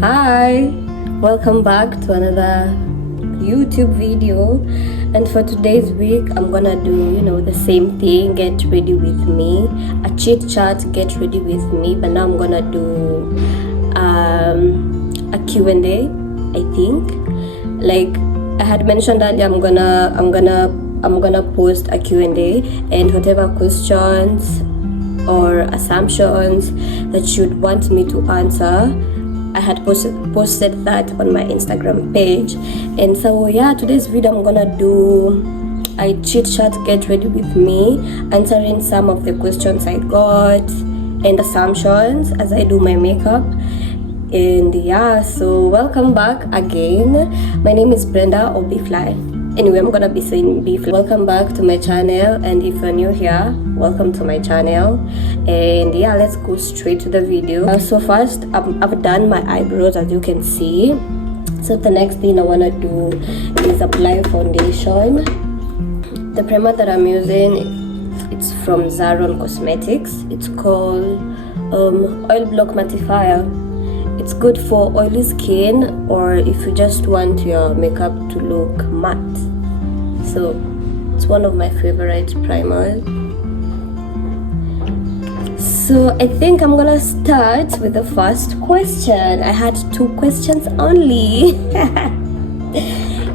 Hi, welcome back to another YouTube video. And for today's week, I'm gonna do the same thing, get ready with me, a chit chat, get ready with me. But now I'm gonna do a Q&A. I think, like I had mentioned earlier, I'm gonna post a Q&A, and whatever questions or assumptions that you'd want me to answer, I had posted that on my Instagram page. And so yeah, today's video I'm gonna do a chit chat, get ready with me, answering some of the questions I got and assumptions as I do my makeup. And yeah, so welcome back again. My name is Brenda, or B-Fly. Anyway, I'm gonna be saying B-Fly. Welcome back to my channel, and if you're new here, welcome to my channel. And yeah, let's go straight to the video. So first, I've done my eyebrows, as you can see. So the next thing I wanna do is apply foundation. The primer that I'm using, it's from Zaron Cosmetics. It's called Oil Block Mattifier. It's good for oily skin, or if you just want your makeup to look matte. So it's one of my favorite primers. So I think I'm gonna start with the first question. I had 2 questions only.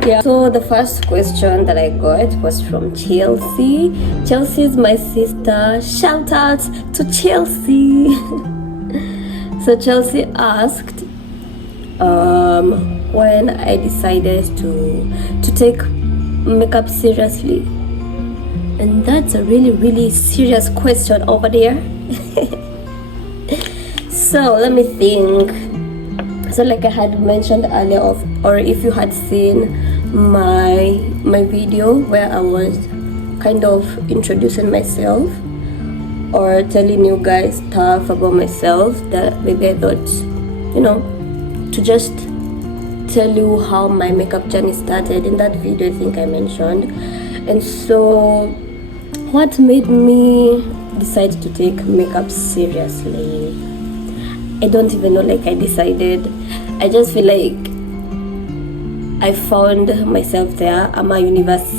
Yeah. So the first question that I got was from Chelsea. Chelsea is my sister. Shout out to Chelsea. So Chelsea asked when I decided to take makeup seriously. And that's a really serious question over there. So let me think. So like I had mentioned earlier, or if you had seen my video where I was kind of introducing myself or telling you guys stuff about myself, that maybe I thought, to just tell you how my makeup journey started. In that video, I think I mentioned. And so what made me decide to take makeup seriously? I don't even know, like I decided. I just feel like I found myself there. I'm a universe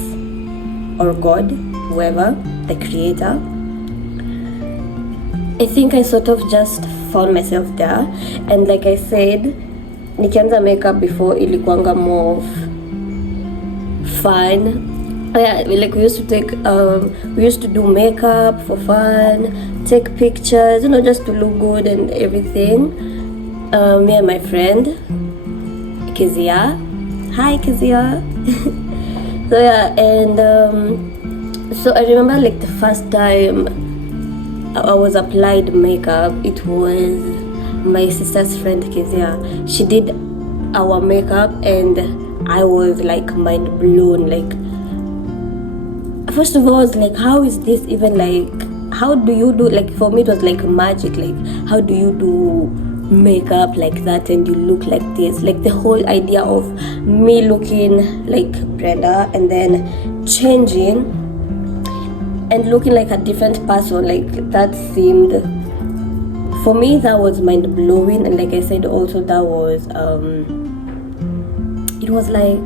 or God, whoever, the creator. I think I sort of just found myself there. And like I said, nikianza makeup before ilikuanga more of fun. Yeah, like we used to do makeup for fun, take pictures, just to look good and everything. Me and my friend Kizia. Hi Kizia. So yeah, and so I remember like the first time I was applied makeup, it was my sister's friend Kezia. She did our makeup and I was like mind blown. Like, first of all, I was like, how is this even, like, how do you do, like, for me it was like magic. Like, how do you do makeup like that and you look like this? Like, the whole idea of me looking like Brenda and then changing and looking like a different person, like that seemed, for me, that was mind blowing. And like I said, also that was it was like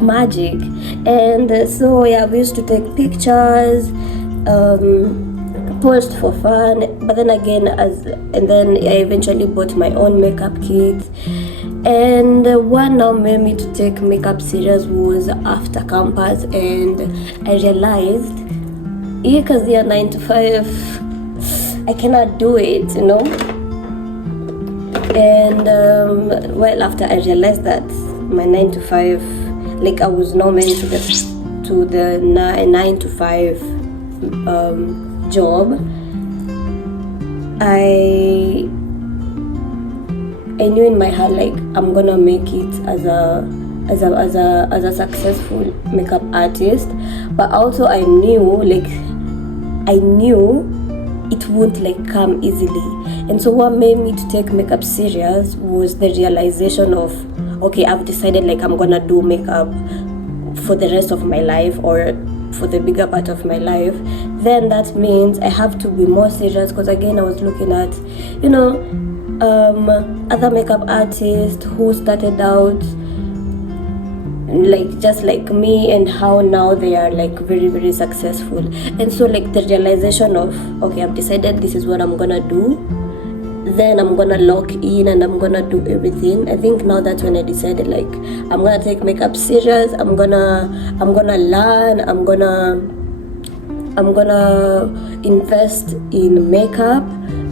magic. And so yeah, we used to take pictures, post for fun. But then again, and then I eventually bought my own makeup kit. And what now made me to take makeup serious was after campus, and I realized, because they are 9 to 5, I cannot do it, And well, after I realized that my 9 to 5, like I was not meant to get to the 9 to 5 job, I knew in my heart, like, I'm gonna make it as a successful makeup artist. But also I knew it won't like come easily. And so what made me to take makeup serious was the realization of, okay, I've decided, like, I'm gonna do makeup for the rest of my life, or for the bigger part of my life. then that means I have to be more serious, because again I was looking at, you know, other makeup artists who started out like just like me, and how now they are like very, very successful. And so like the realization of, okay, I've decided this is what I'm gonna do, then I'm gonna lock in and I'm gonna do everything. I think now that's when I decided, like, I'm gonna take makeup serious. I'm gonna learn. I'm gonna invest in makeup,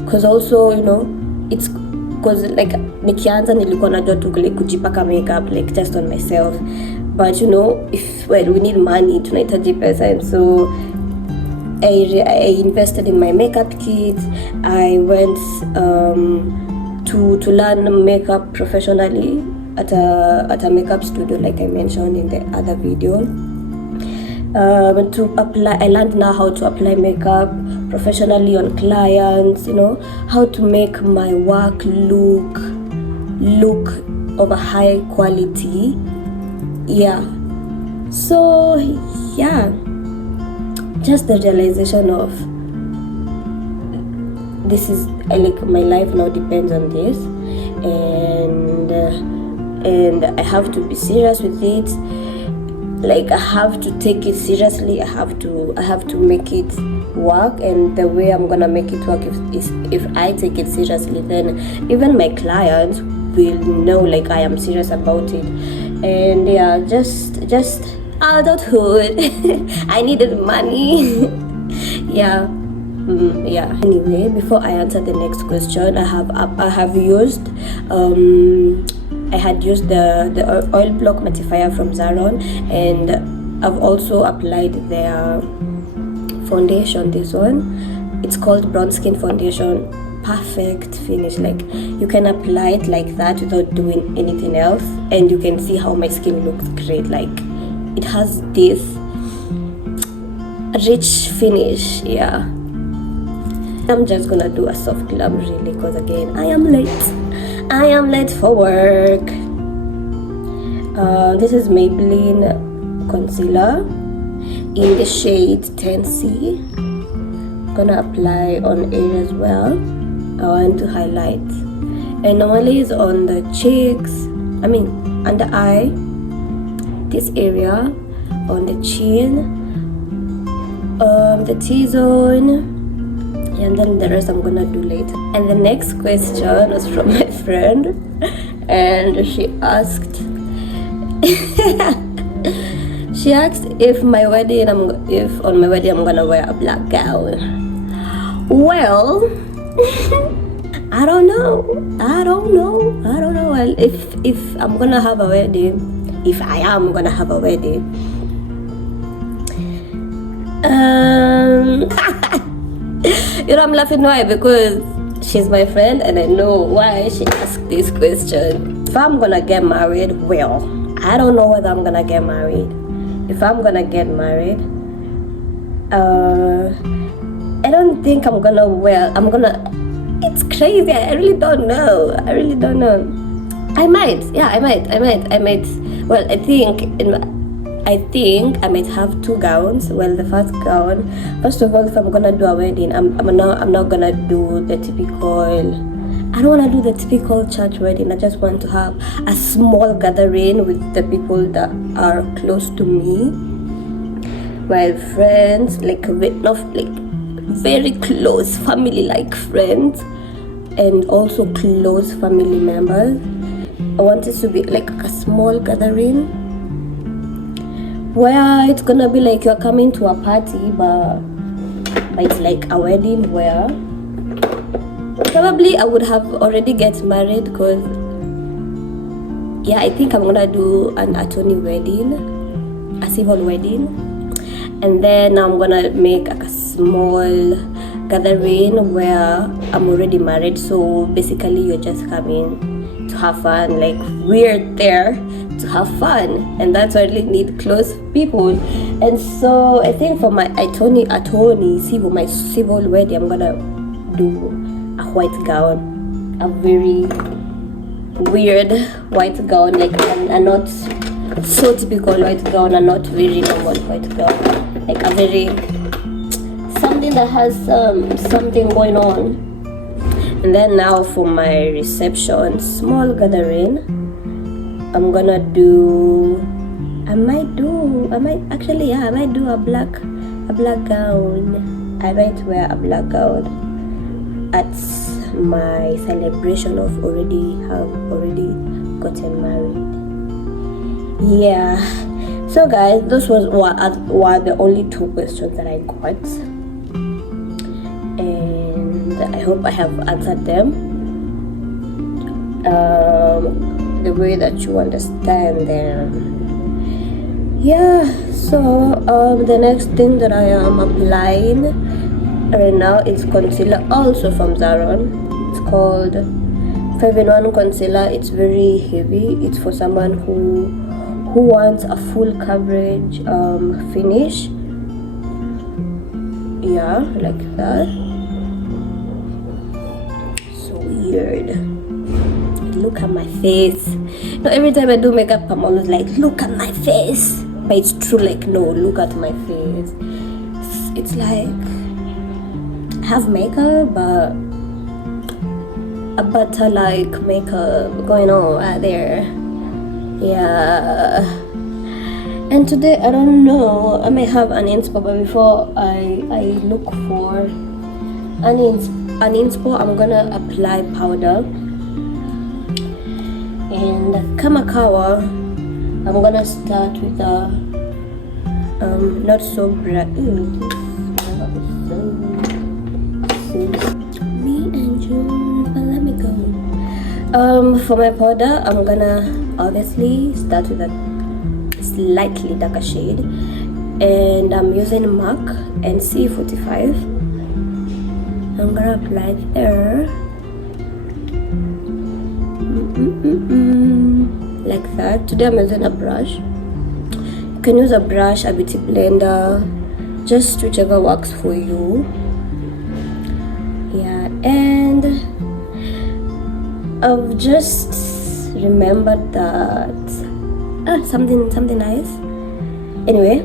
because also, you know, it's because like nikianza nilikuwa najua tu like kujipaka makeup like just on myself, but you know, if we need money, tunahitaji pesa, and so I invested in my makeup kit. I went to learn makeup professionally at a makeup studio, like I mentioned in the other video. To apply, I learned now how to apply makeup professionally on clients, you know, how to make my work look of a high quality. Yeah, so yeah, just the realization of this is like my life now depends on this, and I have to be serious with it. Like I have to take it seriously. I have to make it work, and the way I'm gonna make it work is if I take it seriously, then even my clients will know like I am serious about it. And yeah, just adulthood. I needed money. Yeah. Yeah. Anyway, before I answer the next question, I had used the oil block mattifier from Zaron, and I've also applied their foundation. This one, it's called Brown Skin Foundation. Perfect finish. Like you can apply it like that without doing anything else, and you can see how my skin looks great. Like it has this rich finish. Yeah, I'm just gonna do a soft glam really, because again I am late for work. This is Maybelline concealer in the shade 10C. Gonna apply on areas well I want to highlight, and normally it's on the cheeks, under eye, this area, on the chin, the T-zone, and then the rest I'm gonna do later. And the next question was from my friend, and she asked if on my wedding I'm gonna wear a black gown. Well, I don't know. Well, if I'm gonna have a wedding, if I am gonna have a wedding, you know, I'm laughing. Why? Because she's my friend, and I know why she asked this question. If I'm gonna get married, well, I don't know whether I'm gonna get married. If I'm gonna get married, I don't think I'm gonna it's crazy. I really don't know. I might. Well, I think I might have two gowns. Well, the first gown, first of all, if I'm gonna do a wedding, I'm not gonna do the typical. I don't want to do the typical church wedding. I just want to have a small gathering with the people that are close to me, my friends, like very close family, like friends, and also close family members. I want it to be like a small gathering where it's gonna be like you're coming to a party, but it's like a wedding where probably I would have already get married, because yeah, I think I'm gonna do an attorney wedding, a civil wedding, and then I'm gonna make like a small gathering where I'm already married. So basically you're just coming to have fun, like we're there to have fun, and that's why I really need close people. And so I think for my my civil wedding, I'm gonna do a white gown, a very weird white gown, like a not so typical white gown, and not very normal white gown, like a very that has something going on. And then now for my reception, small gathering, I might do a black gown. I might wear a black gown at my celebration of already gotten married. Yeah. So guys, those were the only 2 questions that I got, and I hope I have answered them the way that you understand them. Yeah. So the next thing that I am applying right now is concealer, also from Zaron. It's called 5-in-1 concealer. It's very heavy. It's for someone who wants a full coverage finish. Yeah, like that. So weird. Look at my face. No, every time I do makeup, I'm always like, look at my face. But it's true, like, no, look at my face. It's like I have makeup, but a better like makeup going on out there. Yeah. And today, I don't know, I may have an inspo, but before I look for an inspo, I'm gonna apply powder. And Kamakawa, I'm gonna start with a not so bright. Me and you, but let me go. For my powder, I'm gonna obviously start with a slightly darker shade, and I'm using MAC and C45. I'm gonna apply there. Like that. Today I'm using a brush. You can use a brush, a beauty blender, just whichever works for you. Yeah, and I've just remembered that something nice. Anyway,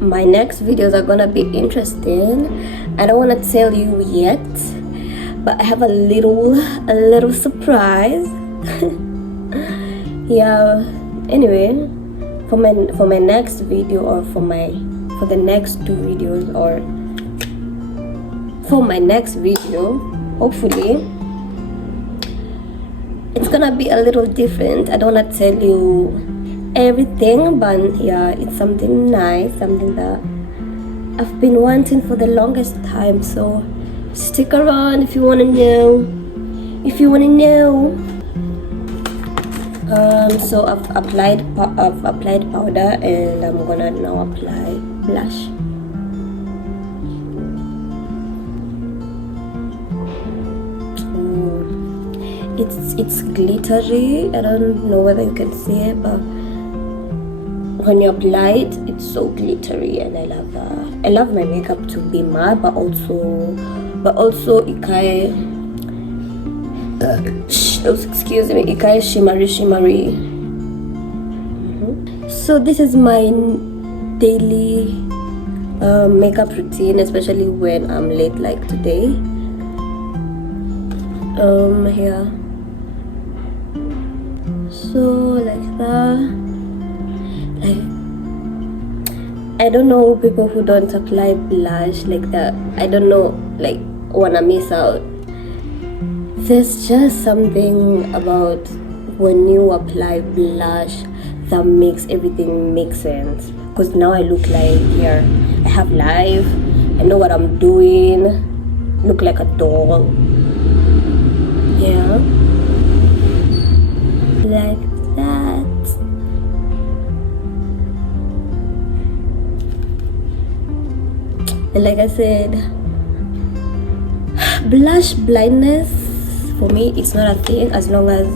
my next videos are gonna be interesting. I don't want to tell you yet, but I have a little surprise. Yeah. Anyway, for my next video, or for the next 2 videos, or for my next video, hopefully it's gonna be a little different. I don't want to tell you everything, but yeah, it's something nice, something that I've been wanting for the longest time. So stick around if you want to know. So I've applied powder, and I'm gonna now apply blush. It's glittery. I don't know whether you can see it, but when you apply it, it's so glittery, and I love that. I love my makeup to be matte, but also ikai excuse me, ikai shimmery. So this is my daily makeup routine, especially when I'm late like today. Here. So like that. Like, I don't know people who don't apply blush like that. I don't know, like, wanna miss out. There's just something about when you apply blush that makes everything make sense. Because now I look like, here, I have life, I know what I'm doing, look like a doll. Yeah, like that. And like I said, blush blindness for me, it's not a thing as long as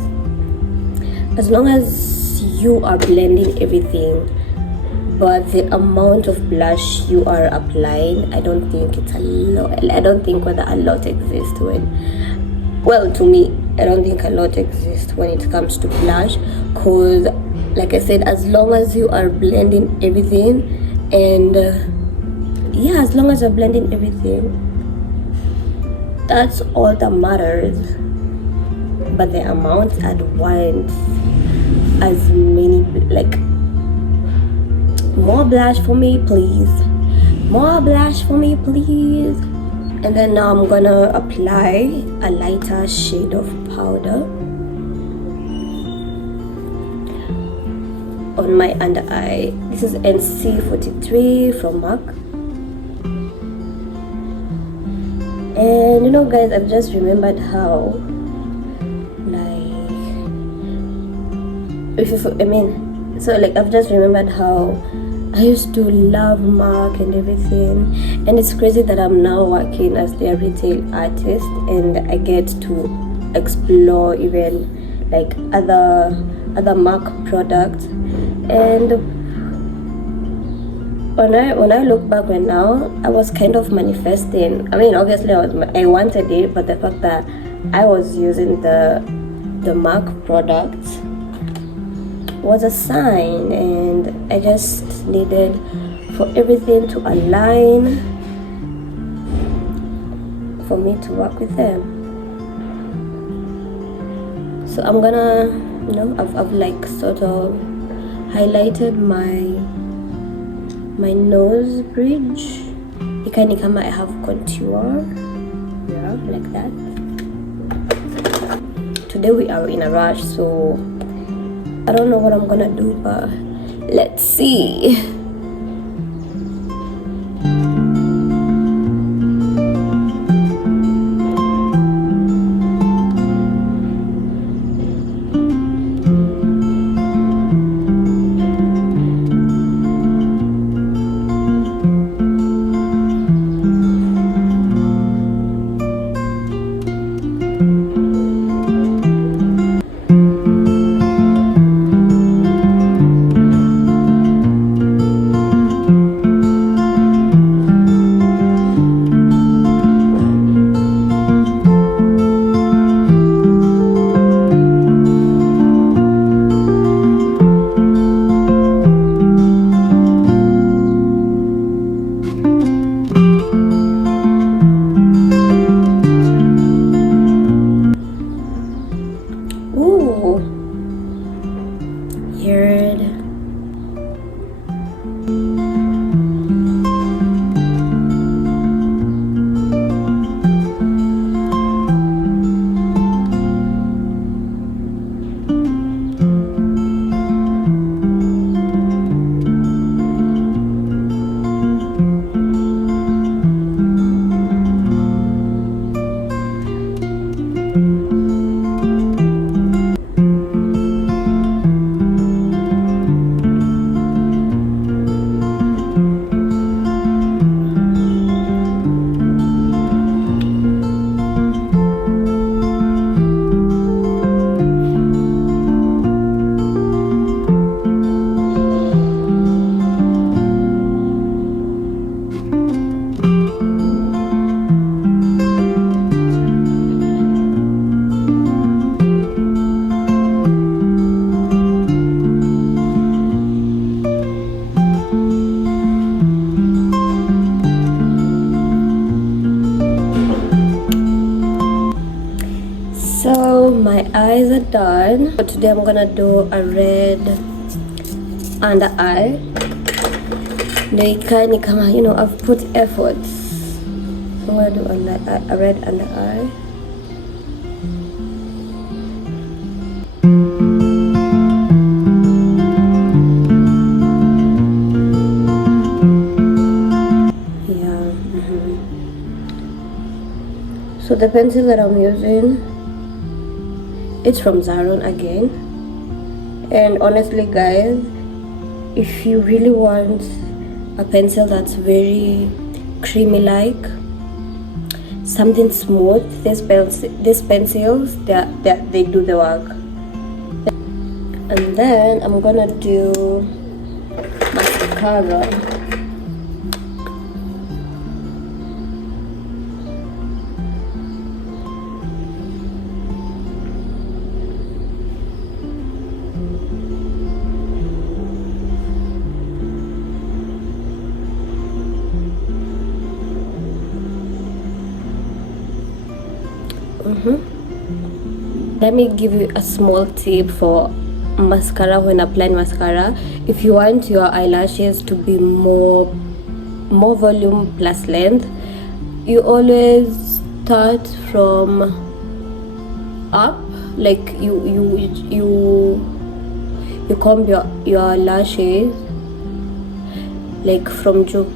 you are blending everything. But the amount of blush you are applying, I don't think it's a lot. I don't think whether a lot exists when, well, to me, I don't think a lot exists when it comes to blush. Because like I said, as long as you are blending everything and yeah, as long as you're blending everything, that's all that matters. But the amount I'd want as many, like, more blush for me please, more blush for me please. And then now I'm gonna apply a lighter shade of powder on my under eye. This is NC43 from MAC. And you know guys, I've just remembered how, I've just remembered how I used to love MAC and everything, and it's crazy that I'm now working as their retail artist and I get to explore even like other MAC products. And when I look back right now, I was kind of manifesting. I mean, obviously I wanted it, but the fact that I was using the MAC products was a sign, and I just needed for everything to align for me to work with them. So I'm gonna, I've like sort of highlighted my nose bridge. Ikani kama I have contour, yeah, like that. Today we are in a rush, so I don't know what I'm gonna do, but let's see. So my eyes are done. So today I'm gonna do a red under eye. Naikani kama, I've put efforts. So I'm gonna do a red under eye. So the pencil that I'm using, it's from Zaron again. And honestly guys, if you really want a pencil that's very creamy like, something smooth, these pencils, they do the work. And then I'm gonna do mascara. let me give you a small tip for mascara. When applying mascara, if you want your eyelashes to be more volume plus length, you always start from up, like you comb your lashes like from juu,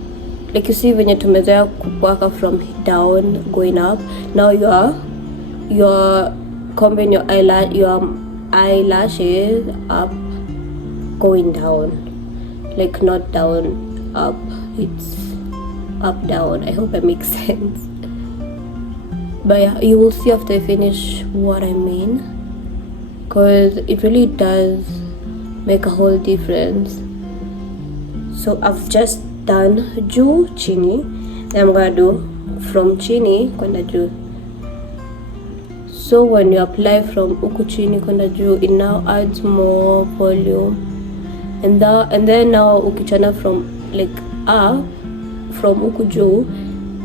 like you see venye tumezoea kuwaka from down going up. Now you're combing your eyelashes up going down, like not down up, it's up down. I hope it makes sense. But yeah, you will see after I finish what I mean, because it really does make a whole difference. So I've just done juu chini, then I'm gonna do from chini kwenda juu. So when you apply from uku chini kwenda juu, it now adds more volume, and then now ukichana from like up from uku juu,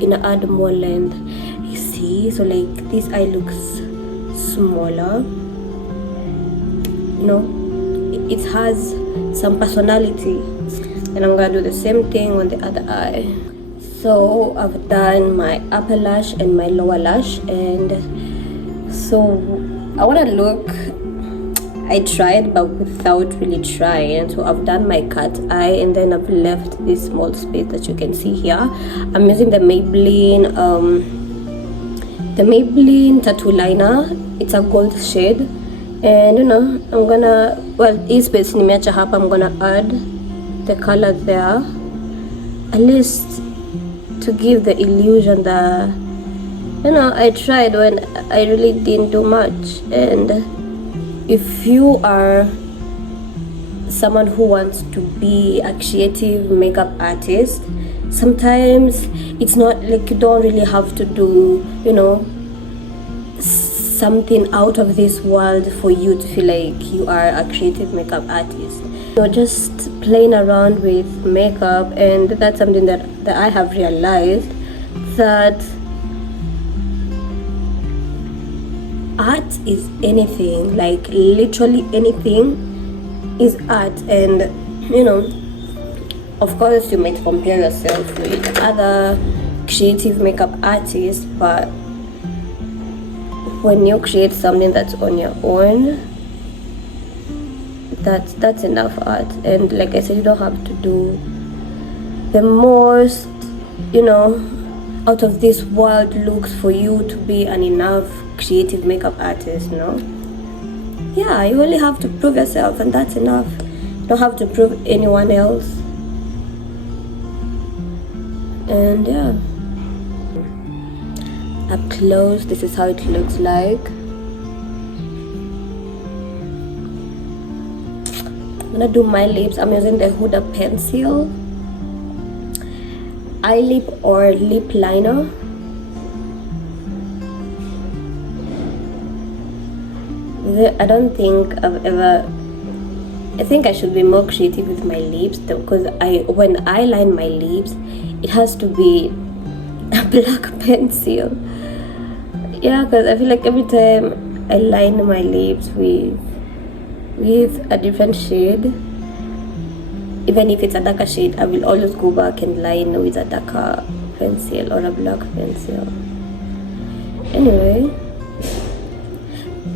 ina add more length. You see, so like this eye looks smaller, you know, it has some personality. And I'm gonna do the same thing on the other eye. So I've done my upper lash and my lower lash, and so I want to look, I tried but without really trying. So I've done my cat eye, and then I've left this small space that you can see here. I'm using the Maybelline tattoo liner. It's a gold shade, and you know, I'm gonna, well, this space nimeacha hapa, I'm gonna add the color there, at least to give the illusion that, you know, I tried when I really didn't do much. And if you are someone who wants to be a creative makeup artist, sometimes it's not like you don't really have to do, you know, something out of this world for you to feel like you are a creative makeup artist. You're just playing around with makeup, and that's something that I have realized, that art is anything, like literally anything is art. And you know, of course you might compare yourself with other creative makeup artists, but when you create something that's on your own, that's enough art. And like I said, you don't have to do the most, you know, out of this world looks for you to be an enough creative makeup artist, you know. Yeah, you only have to prove yourself, and that's enough. You don't have to prove anyone else. And yeah, up close, this is how it looks like. I'm gonna do my lips. I'm using the Huda pencil, eye lip or lip liner. I don't think I've ever, I think I should be more creative with my lips, because when I line my lips, it has to be a black pencil. Yeah, because I feel like every time I line my lips with a different shade, even if it's a darker shade, I will always go back and line with a darker pencil or a black pencil. Anyway,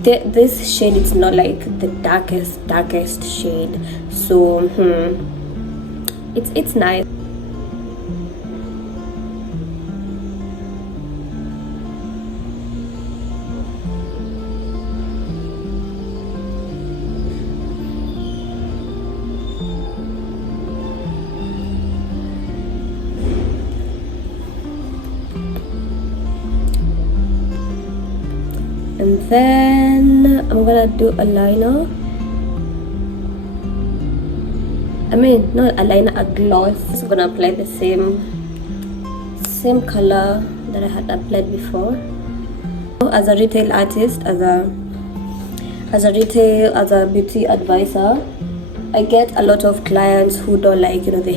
this shade, it's not like the darkest shade, so it's nice. And then I'm gonna do a liner. I mean, not a liner, a gloss. I'm gonna apply the same color that I had applied before. As a retail artist, as a beauty advisor, I get a lot of clients who don't like, you know, the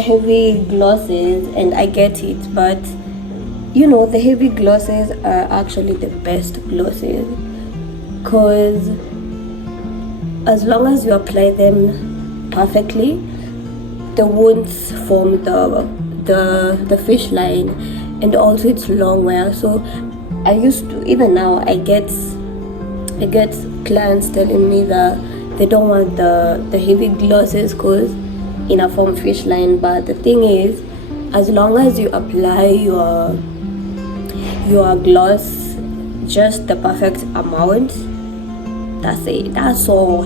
heavy glosses, and I get it, but you know, the heavy glosses are actually the best glosses, because as long as you apply them perfectly, they won't form the fish line, and also it's long wear. So I used to, even now I get clients telling me that they don't want the heavy glosses because in a form fish line. But the thing is, as long as you apply your gloss just the perfect amount, that's it, that's all.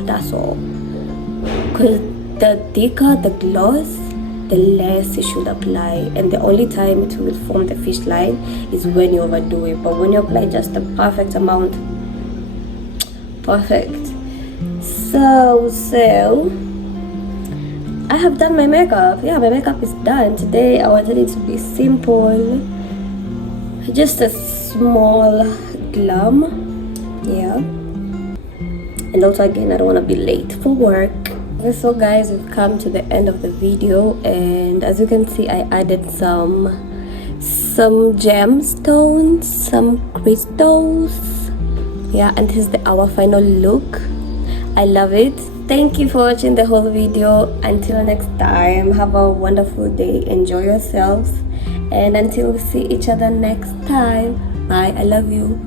Because the thicker the gloss, the less you should apply, and the only time it will form the fish line is when you overdo it. But when you apply just the perfect amount, perfect. So I have done my makeup. Yeah, my makeup is done today. I wanted it to be simple, just a small glam. Yeah, and also again, I don't want to be late for work. So guys, we've come to the end of the video, and as you can see, I added some gemstones, some crystals. Yeah, and this is our final look. I love it. Thank you for watching the whole video. Until next time, have a wonderful day, enjoy yourselves, and until we see each other next time, bye. I love you.